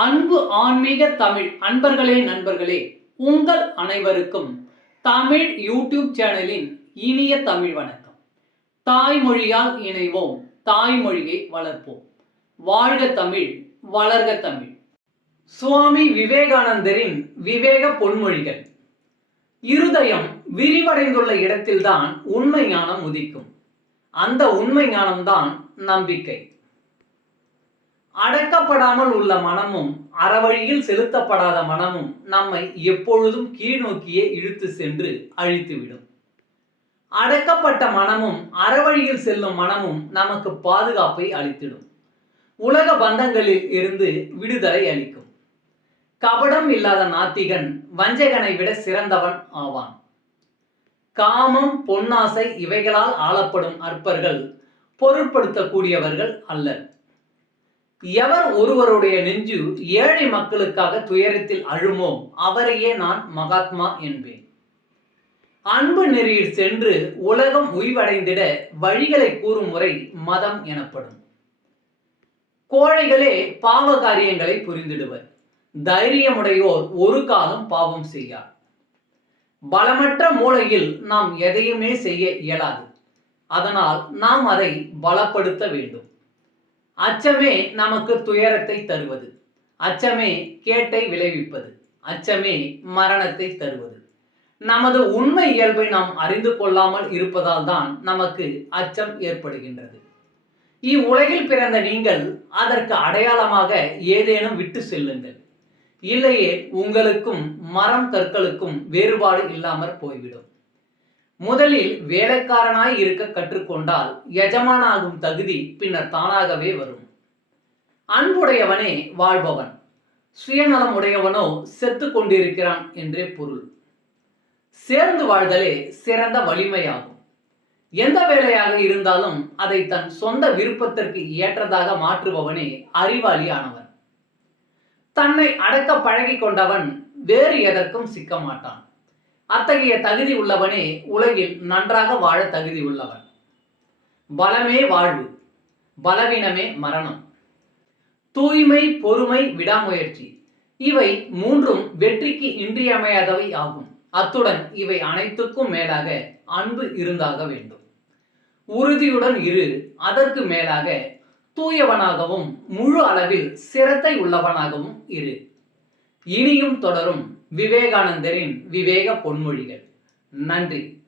அன்பு ஆன்மீக தமிழ். அன்பர்களே நண்பர்களே உங்கள் அனைவருக்கும் தமிழ் யூடியூப் சேனலின் இனிய தமிழ் வணக்கம். தாய்மொழியால் இணைவோம். தாய்மொழியை வளர்ப்போம். வாழ்க தமிழ் வளர்க தமிழ். சுவாமி விவேகானந்தரின் விவேக பொன்மொழிகள். இருதயம் விரிவடைந்துள்ள இடத்தில்தான் உண்மை ஞானம் உதிக்கும். அந்த உண்மை ஞானம்தான் நம்பிக்கை. அடக்கப்படாமல் உள்ள மனமும் அறவழியில் செலுத்தப்படாத மனமும் நம்மை எப்பொழுதும் கீழ்நோக்கியே இழுத்து சென்று அழித்துவிடும். அடக்கப்பட்ட மனமும் அறவழியில் செல்லும் மனமும் நமக்கு பாதுகாப்பை அளித்திடும். உலக பந்தங்களில் இருந்து விடுதலை அளிக்கும். கபடம் இல்லாத நாத்திகன் வஞ்சகனை விட சிறந்தவன் ஆவான். காமம் பொன்னாசை இவைகளால் ஆளப்படும் அற்பர்கள் பொருட்படுத்தக்கூடியவர்கள் அல்லர். எவர் ஒருவருடைய நெஞ்சு ஏழை மக்களுக்காக துயரத்தில் அழுமோ அவரையே நான் மகாத்மா என்பேன். அன்பு நெறியில் சென்று உலகம் உய்வடைந்திட வழிகளை கூறும் முறை மதம் எனப்படும். கோழைகளே பாவ காரியங்களை புரிந்திடுவர். தைரியமுடையோர் ஒரு காலம் பாவம் செய்யார். பலமற்ற மூளையில் நாம் எதையுமே செய்ய இயலாது. அதனால் நாம் அதை பலப்படுத்த வேண்டும். அச்சமே நமக்கு துயரத்தை தருவது. அச்சமே கேட்டை விளைவிப்பது. அச்சமே மரணத்தை தருவது. நமது உண்மை இயல்பை நாம் அறிந்து கொள்ளாமல் இருப்பதால் தான் நமக்கு அச்சம் ஏற்படுகின்றது. இவ்வுலகில் பிறந்த நீங்கள் அதற்கு அடையாளமாக ஏதேனும் விட்டு செல்லுங்கள். இல்லையே உங்களுக்கும் மரம் கற்களுக்கும் வேறுபாடு இல்லாமற் போய்விடும். முதலில் வேலைக்காரனாய் இருக்க கற்றுக்கொண்டால் எஜமானாகும் தகுதி பின்னர் தானாகவே வரும். அன்புடையவனே வாழ்பவன். சுயநலம் உடையவனோ செத்து கொண்டிருக்கிறான் என்றே பொருள். சேர்ந்து வாழ்தலே சிறந்த வலிமையாகும். எந்த வேலையாக இருந்தாலும் அதை தன் சொந்த விருப்பத்திற்கு ஏற்றதாக மாற்றுபவனே அறிவாளி ஆனவன் தன்னை அடக்க பழகி கொண்டவன் வேறு எதற்கும் சிக்க மாட்டான் அத்தகைய தகுதி உள்ளவனே உலகில் நன்றாக வாழ தகுதி உள்ளவன். பலமே வாழ்வு பலவீனமே மரணம். தூய்மை பொறுமை விடாமுயற்சி இவை மூன்றும் வெற்றிக்கு இன்றியமையாதவை ஆகும். அத்துடன் இவை அனைத்துக்கும் மேலாக அன்பு இருந்தாக வேண்டும். உறுதியுடன் இரு அதற்கு மேலாக தூயவனாகவும் முழு அளவில் சிரத்தை உள்ளவனாகவும் இரு. இனியும் தொடரும் விவேகானந்தரின் விவேக பொன்மொழிகள். நன்றி.